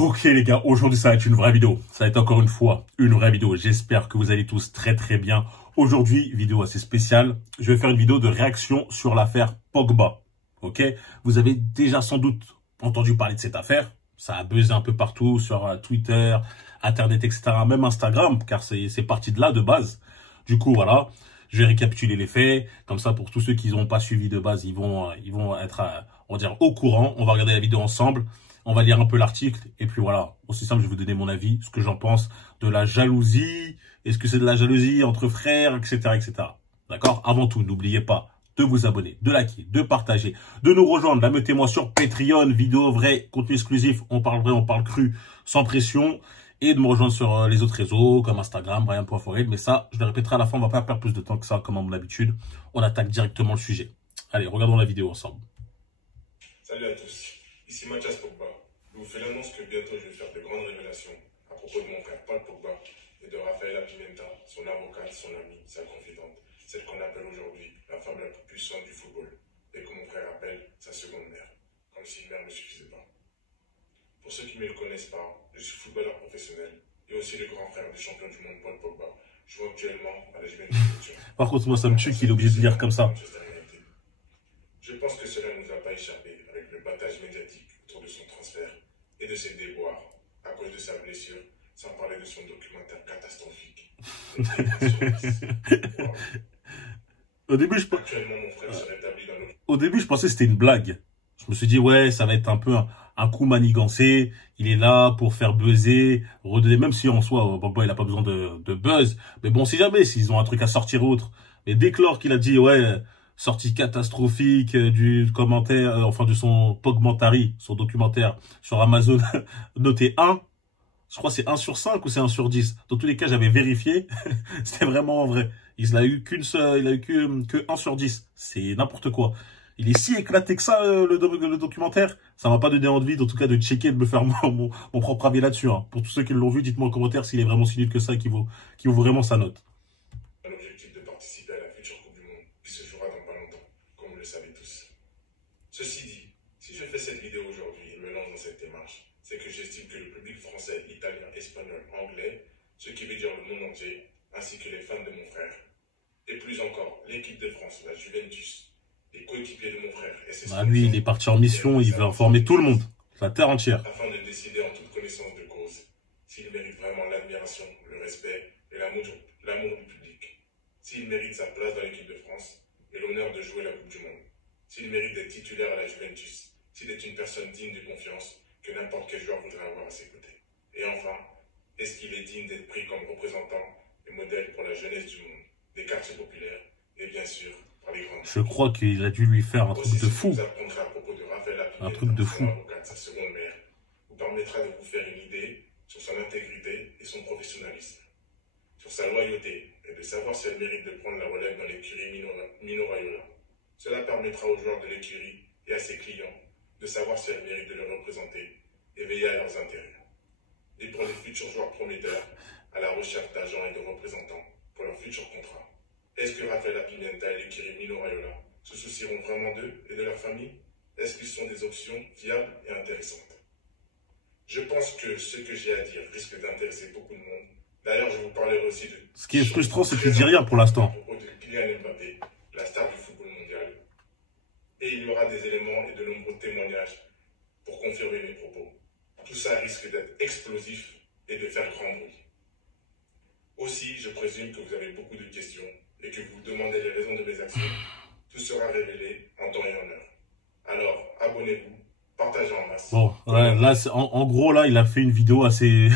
Ok les gars, aujourd'hui ça va être une vraie vidéo. Ça va être encore une fois une vraie vidéo. J'espère que vous allez tous très bien. Aujourd'hui, vidéo assez spéciale. Je vais faire une vidéo de réaction sur l'affaire Pogba. Ok, vous avez déjà sans doute entendu parler de cette affaire. Ça a buzzé un peu partout sur Twitter, Internet, etc. Même Instagram, car c'est parti de là de base. Du coup, voilà. Je vais récapituler les faits. Comme ça, pour tous ceux qui n'ont pas suivi de base, ils vont être, on va dire, au courant. On va regarder la vidéo ensemble. On va lire un peu l'article. Et puis voilà. Aussi simple, je vais vous donner mon avis, ce que j'en pense de la jalousie. Est-ce que c'est de la jalousie entre frères, etc., etc. D'accord? Avant tout, n'oubliez pas de vous abonner, de liker, de partager, de nous rejoindre. Là, mettez-moi sur Patreon, vidéo vraie, contenu exclusif. On parle vrai, on parle cru, sans pression. Et de me rejoindre sur les autres réseaux, comme Instagram, Brian.Forel. Mais ça, je le répéterai à la fin, on va pas perdre plus de temps que ça, comme à mon habitude. On attaque directement le sujet. Allez, regardons la vidéo ensemble. Salut à tous, ici Mathias Pogba. Je vous fais l'annonce que bientôt je vais faire de grandes révélations à propos de mon frère Paul Pogba et de Rafaela Pimenta, son avocate, son amie, sa confidente, celle qu'on appelle aujourd'hui la femme la plus puissante du football et que mon frère appelle sa seconde mère, comme si une mère ne suffisait pas. Pour ceux qui ne me connaissent pas, je suis footballeur professionnel et aussi le grand frère du champion du monde Paul Pogba. Je joue actuellement à la Juventus. Par contre, moi, ça me tue qu'il est obligé de lire comme ça. Je pense que cela ne nous a pas échappé avec le battage médiatique autour de son transfert et de ses déboires à cause de sa blessure, sans parler de son documentaire catastrophique. Au début, je pensais que c'était une blague. Je me suis dit, ouais, ça va être un peu un coup manigancé. Il est là pour faire buzzer, redonner, même si en soi, Pogba, il n'a pas besoin de buzz. Mais bon, si jamais, s'ils ont un truc à sortir autre. Mais dès lors qu'il a dit, ouais, sortie catastrophique du commentaire, enfin de son Pogmentary, son documentaire sur Amazon, noté 1. Je crois que c'est 1 sur 5 ou c'est 1 sur 10. Dans tous les cas, j'avais vérifié. C'était vraiment vrai. Il a eu que 1 sur 10. C'est n'importe quoi. Il est si éclaté que ça, le documentaire. Ça m'a pas donné envie, en tout cas, de checker, de me faire mon propre avis là-dessus. Hein. Pour tous ceux qui l'ont vu, dites-moi en commentaire s'il est vraiment si nul que ça, qui vaut vraiment sa note. L'objectif de participer à la future Coupe du Monde, qui se jouera dans pas longtemps, comme vous le savez tous. Ceci dit, si je fais cette vidéo aujourd'hui et me lance dans cette démarche, c'est que j'estime que le public français, italien, espagnol, anglais, ce qui veut dire le monde entier, ainsi que les fans de mon frère, et plus encore l'équipe de France, la Juventus, les coéquipiers de mon frère et ses sponsors, lui, il est parti en mission, il veut informer tout le monde, la terre entière. Afin de décider en toute connaissance de cause s'il mérite vraiment l'admiration, le respect et l'amour du public, s'il mérite sa place dans l'équipe de France et l'honneur de jouer la Coupe du Monde, s'il mérite d'être titulaire à la Juventus, s'il est une personne digne de confiance que n'importe quel joueur voudrait avoir à ses côtés. Et enfin, est-ce qu'il est digne d'être pris comme représentant et modèle pour la jeunesse du monde, des quartiers populaires et bien sûr par les grandes. Je crois qu'il a dû lui faire un truc de fou. Un truc de fou. Sa seconde mère vous permettra de vous faire une idée sur son intégrité et son professionnalisme, sur sa loyauté et de savoir si elle mérite de prendre la relève dans l'écurie Mino Raiola. Cela permettra aux joueurs de l'écurie et à ses clients de savoir si elle mérite de le représenter et veiller à leurs intérêts. Et pour les futurs joueurs prometteurs, à la recherche d'agents et de représentants pour leurs futurs contrats. Est-ce que Rafaela Pimenta et l'écurie Mino Raiola se soucieront vraiment d'eux et de leur famille? Est-ce qu'ils sont des options viables et intéressantes? Je pense que ce que j'ai à dire risque d'intéresser beaucoup de monde. D'ailleurs, je vous parlerai aussi de... Ce qui est frustrant, c'est qu'il ne dit rien pour l'instant. À propos de Kylian Mbappé, la star du football mondial. Et il y aura des éléments et de nombreux témoignages pour confirmer mes propos. Tout ça risque d'être explosif et de faire grand bruit. Aussi, je présume que vous avez beaucoup de questions et que vous vous demandez les raisons de mes actions. Tout sera révélé en temps et en heure. Alors, abonnez-vous, partagez en masse. Bon, ouais, là, en gros, là, il a fait une vidéo assez,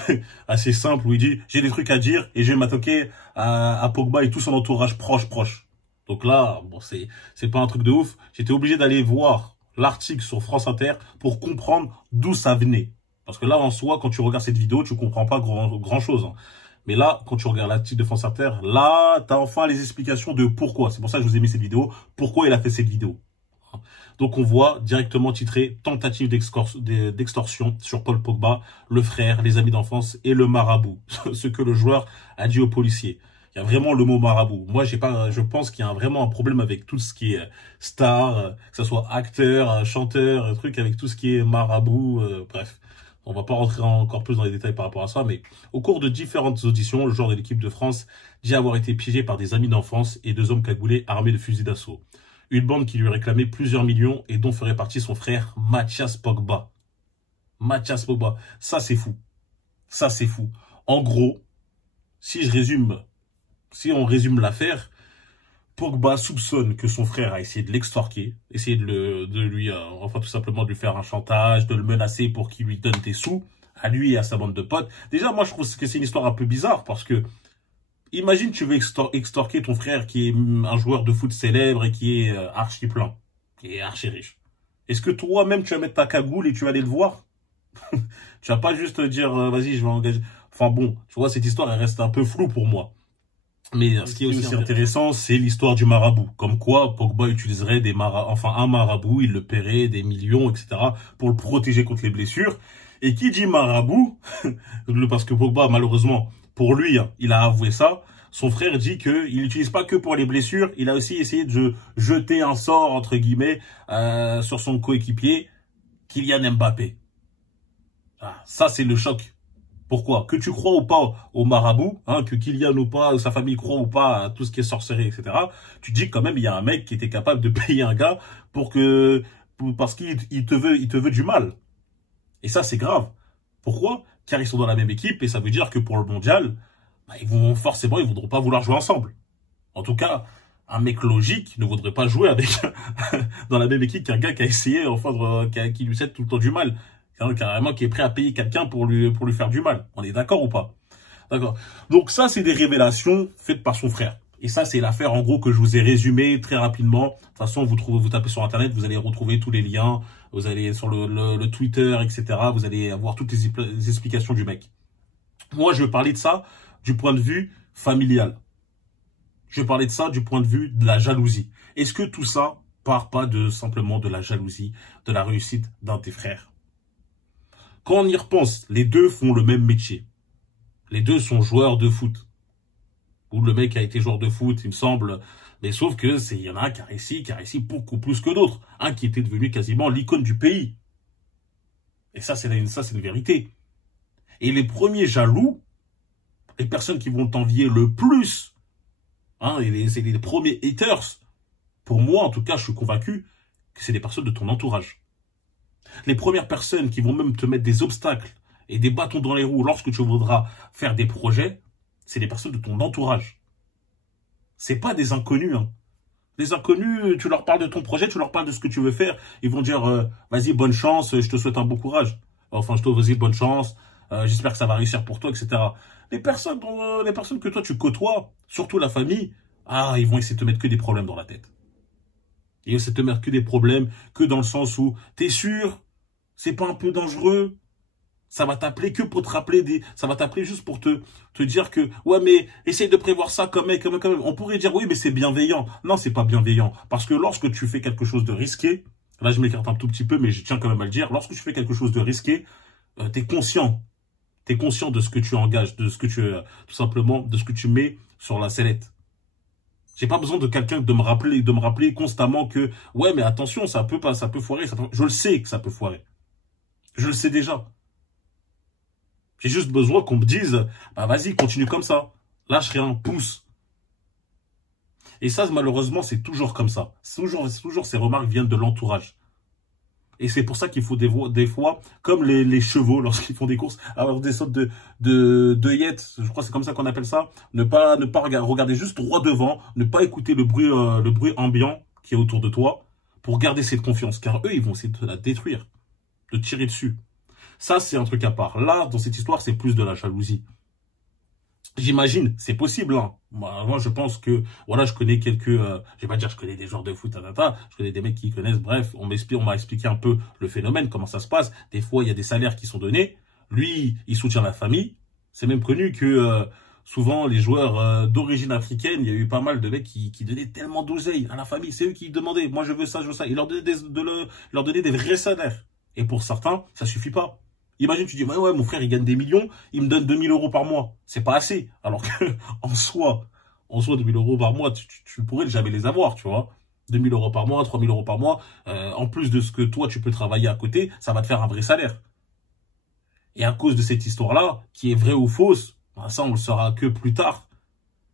assez simple où il dit, j'ai des trucs à dire et je vais m'attaquer à Pogba et tout son entourage proche. Donc là, bon, c'est pas un truc de ouf. J'étais obligé d'aller voir l'article sur France Inter pour comprendre d'où ça venait. Parce que là, en soi, quand tu regardes cette vidéo, tu comprends pas grand chose. Hein. Mais là, quand tu regardes l'article de France Inter, là, tu as enfin les explications de pourquoi. C'est pour ça que je vous ai mis cette vidéo. Pourquoi il a fait cette vidéo. Donc, on voit directement titré « Tentative d'extorsion sur Paul Pogba, le frère, les amis d'enfance et le marabout ». Ce que le joueur a dit aux policiers. Il y a vraiment le mot marabout. Moi, je pense qu'il y a vraiment un problème avec tout ce qui est star, que ce soit acteur, chanteur, truc avec tout ce qui est marabout, bref. On va pas rentrer encore plus dans les détails par rapport à ça, mais au cours de différentes auditions, le joueur de l'équipe de France dit avoir été piégé par des amis d'enfance et deux hommes cagoulés armés de fusils d'assaut. Une bande qui lui réclamait plusieurs millions et dont ferait partie son frère Mathias Pogba. Mathias Pogba. Ça, c'est fou. Ça, c'est fou. En gros, si on résume l'affaire, Pogba soupçonne que son frère a essayé de l'extorquer, essayé de lui, enfin tout simplement de lui faire un chantage, de le menacer pour qu'il lui donne des sous, à lui et à sa bande de potes. Déjà, moi, je trouve que c'est une histoire un peu bizarre parce que, imagine tu veux extorquer ton frère qui est un joueur de foot célèbre et qui est archi plein, qui est archi riche. Est-ce que toi-même tu vas mettre ta cagoule et tu vas aller le voir? Tu vas pas juste dire, vas-y, je vais engager. Enfin bon, tu vois, cette histoire, elle reste un peu floue pour moi. Mais ce qui est aussi intéressant, c'est l'histoire du marabout. Comme quoi, Pogba utiliserait un marabout, il le paierait des millions, etc. pour le protéger contre les blessures. Et qui dit marabout, parce que Pogba, malheureusement, pour lui, il a avoué ça, son frère dit qu'il n'utilise pas que pour les blessures, il a aussi essayé de jeter un sort, entre guillemets, sur son coéquipier, Kylian Mbappé. Ah, ça, c'est le choc. Pourquoi? Que tu crois ou pas au marabout, hein, que Kylian ou pas, sa famille croit ou pas à tout ce qui est sorcellerie, etc. Tu dis quand même il y a un mec qui était capable de payer un gars parce qu'il te veut du mal. Et ça c'est grave. Pourquoi? Car ils sont dans la même équipe et ça veut dire que pour le mondial, bah, ils voudront pas vouloir jouer ensemble. En tout cas, un mec logique ne voudrait pas jouer avec dans la même équipe qu'un gars qui a essayé, qui lui cède tout le temps du mal. Carrément qui est prêt à payer quelqu'un pour lui faire du mal. On est d'accord ou pas? D'accord. Donc ça, c'est des révélations faites par son frère. Et ça, c'est l'affaire en gros que je vous ai résumé très rapidement. De toute façon, vous tapez sur Internet, vous allez retrouver tous les liens. Vous allez sur le Twitter, etc. Vous allez avoir toutes les explications du mec. Moi, je vais parler de ça du point de vue familial. Je vais parler de ça du point de vue de la jalousie. Est-ce que tout ça part pas simplement de la jalousie, de la réussite d'un des frères? Quand on y repense, les deux font le même métier. Les deux sont joueurs de foot. Ou le mec a été joueur de foot, il me semble. Mais sauf que il y en a un qui a réussi beaucoup plus que d'autres. Un qui était devenu quasiment l'icône du pays. Et ça, c'est une vérité. Et les premiers jaloux, les personnes qui vont t'envier le plus, hein, c'est les premiers haters. Pour moi, en tout cas, je suis convaincu que c'est des personnes de ton entourage. Les premières personnes qui vont même te mettre des obstacles et des bâtons dans les roues lorsque tu voudras faire des projets, c'est des personnes de ton entourage. C'est pas des inconnus. Hein. Les inconnus, tu leur parles de ton projet, tu leur parles de ce que tu veux faire, ils vont dire vas-y, bonne chance, je te souhaite un bon courage. Enfin, vas-y, bonne chance, j'espère que ça va réussir pour toi, etc. Les personnes que toi tu côtoies, surtout la famille, ils vont essayer de te mettre que des problèmes dans la tête. Ils vont essayer de te mettre que des problèmes, que dans le sens où t'es sûr, c'est pas un peu dangereux. Ça va t'appeler que pour te rappeler ça va t'appeler juste pour te dire que, ouais, mais essaye de prévoir ça quand même. On pourrait dire, oui, mais c'est bienveillant. Non, c'est pas bienveillant. Parce que lorsque tu fais quelque chose de risqué, là, je m'écarte un tout petit peu, mais je tiens quand même à le dire. Lorsque tu fais quelque chose de risqué, t'es conscient. T'es conscient de ce que tu engages, de ce que tout simplement, de ce que tu mets sur la sellette. J'ai pas besoin de quelqu'un de me rappeler constamment que, ouais, mais attention, ça peut foirer. Je le sais que ça peut foirer. Je le sais déjà. J'ai juste besoin qu'on me dise, bah vas-y, continue comme ça. Lâche rien, pousse. Et ça, malheureusement, c'est toujours comme ça. Toujours ces remarques viennent de l'entourage. Et c'est pour ça qu'il faut des fois, comme les chevaux, lorsqu'ils font des courses, avoir des sortes d'œillettes, je crois que c'est comme ça qu'on appelle ça, ne pas regarder juste droit devant, ne pas écouter le bruit ambiant qui est autour de toi, pour garder cette confiance. Car eux, ils vont essayer de la détruire, de tirer dessus. Ça, c'est un truc à part. Là, dans cette histoire, c'est plus de la jalousie. J'imagine, c'est possible. Hein. Moi, je pense que, voilà, je connais je vais pas dire je connais des joueurs de foot, je connais des mecs qui connaissent. Bref, on m'a expliqué un peu le phénomène, comment ça se passe. Des fois, il y a des salaires qui sont donnés. Lui, il soutient la famille. C'est même connu que souvent, les joueurs d'origine africaine, il y a eu pas mal de mecs qui donnaient tellement d'oseille à la famille. C'est eux qui demandaient, moi, je veux ça, je veux ça. Ils leur donnaient des vrais salaires. Et pour certains, ça suffit pas. Imagine, tu dis, ouais, mon frère, il gagne des millions, il me donne 2000 € par mois. C'est pas assez. Alors que, en soi, 2000 € par mois, tu pourrais jamais les avoir, tu vois. 2000 € par mois, 3000 € par mois, en plus de ce que toi, tu peux travailler à côté, ça va te faire un vrai salaire. Et à cause de cette histoire-là, qui est vraie ou fausse, ça on le saura que plus tard,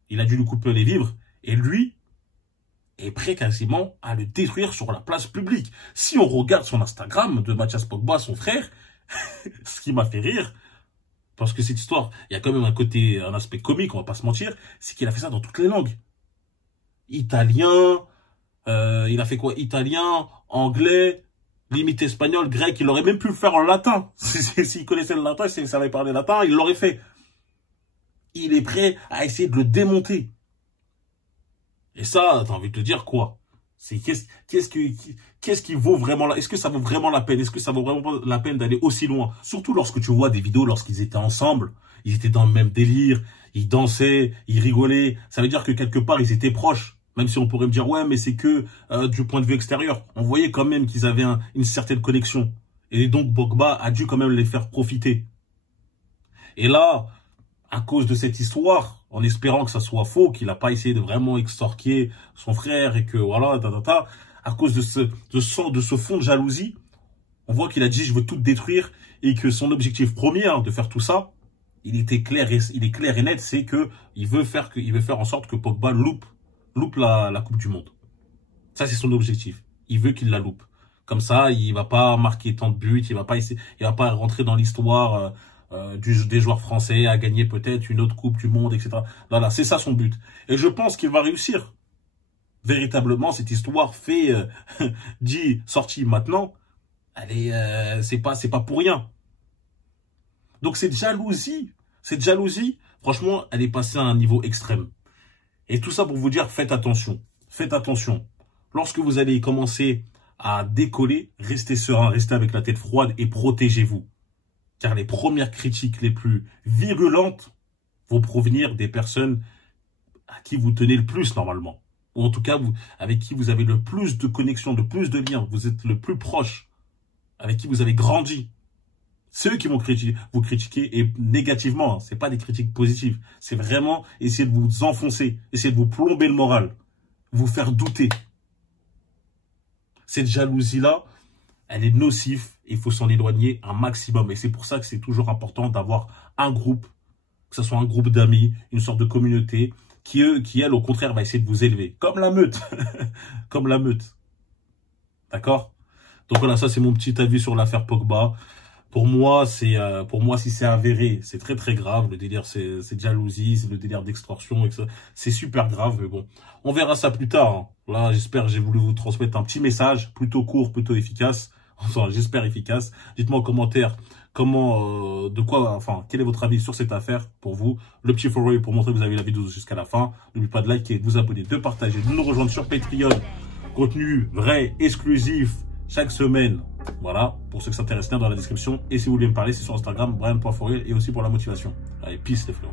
il a dû lui couper les vivres. Et lui est prêt quasiment à le détruire sur la place publique. Si on regarde son Instagram de Mathias Pogba, son frère, ce qui m'a fait rire, parce que cette histoire, il y a quand même un aspect comique, on va pas se mentir, c'est qu'il a fait ça dans toutes les langues. Italien, il a fait quoi? Italien, anglais, limite espagnol, grec, il aurait même pu le faire en latin. S'il connaissait le latin, s'il savait parler latin, il l'aurait fait. Il est prêt à essayer de le démonter. Et ça, t'as envie de te dire quoi? C'est qu'est-ce qui vaut vraiment là? Est-ce que ça vaut vraiment la peine? Est-ce que ça vaut vraiment la peine d'aller aussi loin? Surtout lorsque tu vois des vidéos lorsqu'ils étaient ensemble, ils étaient dans le même délire, ils dansaient, ils rigolaient. Ça veut dire que quelque part ils étaient proches. Même si on pourrait me dire ouais, mais c'est que du point de vue extérieur. On voyait quand même qu'ils avaient une certaine connexion. Et donc Pogba a dû quand même les faire profiter. Et là, à cause de cette histoire, en espérant que ça soit faux, qu'il n'a pas essayé de vraiment extorquer son frère et que voilà, à cause de ce fond de jalousie, on voit qu'il a dit je veux tout détruire et que son objectif premier de faire tout ça, il est clair et net, c'est que il veut faire en sorte que Pogba loupe la Coupe du Monde. Ça c'est son objectif. Il veut qu'il la loupe. Comme ça, il va pas marquer tant de buts, il va pas rentrer dans l'histoire des joueurs français à gagner peut-être une autre Coupe du Monde, etc. Voilà, c'est ça son but. Et je pense qu'il va réussir. Véritablement, cette histoire sortie maintenant, c'est pas pour rien. Donc cette jalousie, franchement, elle est passée à un niveau extrême. Et tout ça pour vous dire, faites attention. Faites attention. Lorsque vous allez commencer à décoller, restez serein, restez avec la tête froide et protégez-vous. Car les premières critiques les plus virulentes vont provenir des personnes à qui vous tenez le plus normalement. Ou en tout cas, avec qui vous avez le plus de connexion, le plus de liens. Vous êtes le plus proche. Avec qui vous avez grandi. C'est eux qui vont vous critiquer et négativement. Hein. C'est pas des critiques positives. C'est vraiment essayer de vous enfoncer. Essayer de vous plomber le moral. Vous faire douter. Cette jalousie-là, elle est nocive. Il faut s'en éloigner un maximum. Et c'est pour ça que c'est toujours important d'avoir un groupe, que ce soit un groupe d'amis, une sorte de communauté, qui elle, au contraire, va essayer de vous élever. Comme la meute. Comme la meute. D'accord? Donc voilà, ça c'est mon petit avis sur l'affaire Pogba. Pour moi, si c'est avéré, c'est très très grave. Le délire, c'est jalousie, c'est le délire d'extorsion, c'est super grave. Mais bon, on verra ça plus tard. Hein. Là, j'espère que j'ai voulu vous transmettre un petit message, plutôt court, plutôt efficace. Enfin, j'espère efficace. Dites-moi en commentaire quel est votre avis sur cette affaire pour vous. Le petit follow pour montrer que vous avez la vidéo jusqu'à la fin. N'oubliez pas de liker, de vous abonner, de partager, de nous rejoindre sur Patreon. Contenu vrai, exclusif, chaque semaine. Voilà, pour ceux qui s'intéressent, dans la description. Et si vous voulez me parler, c'est sur Instagram, Brian.Fourier, et aussi pour la motivation. Allez, peace les frérots.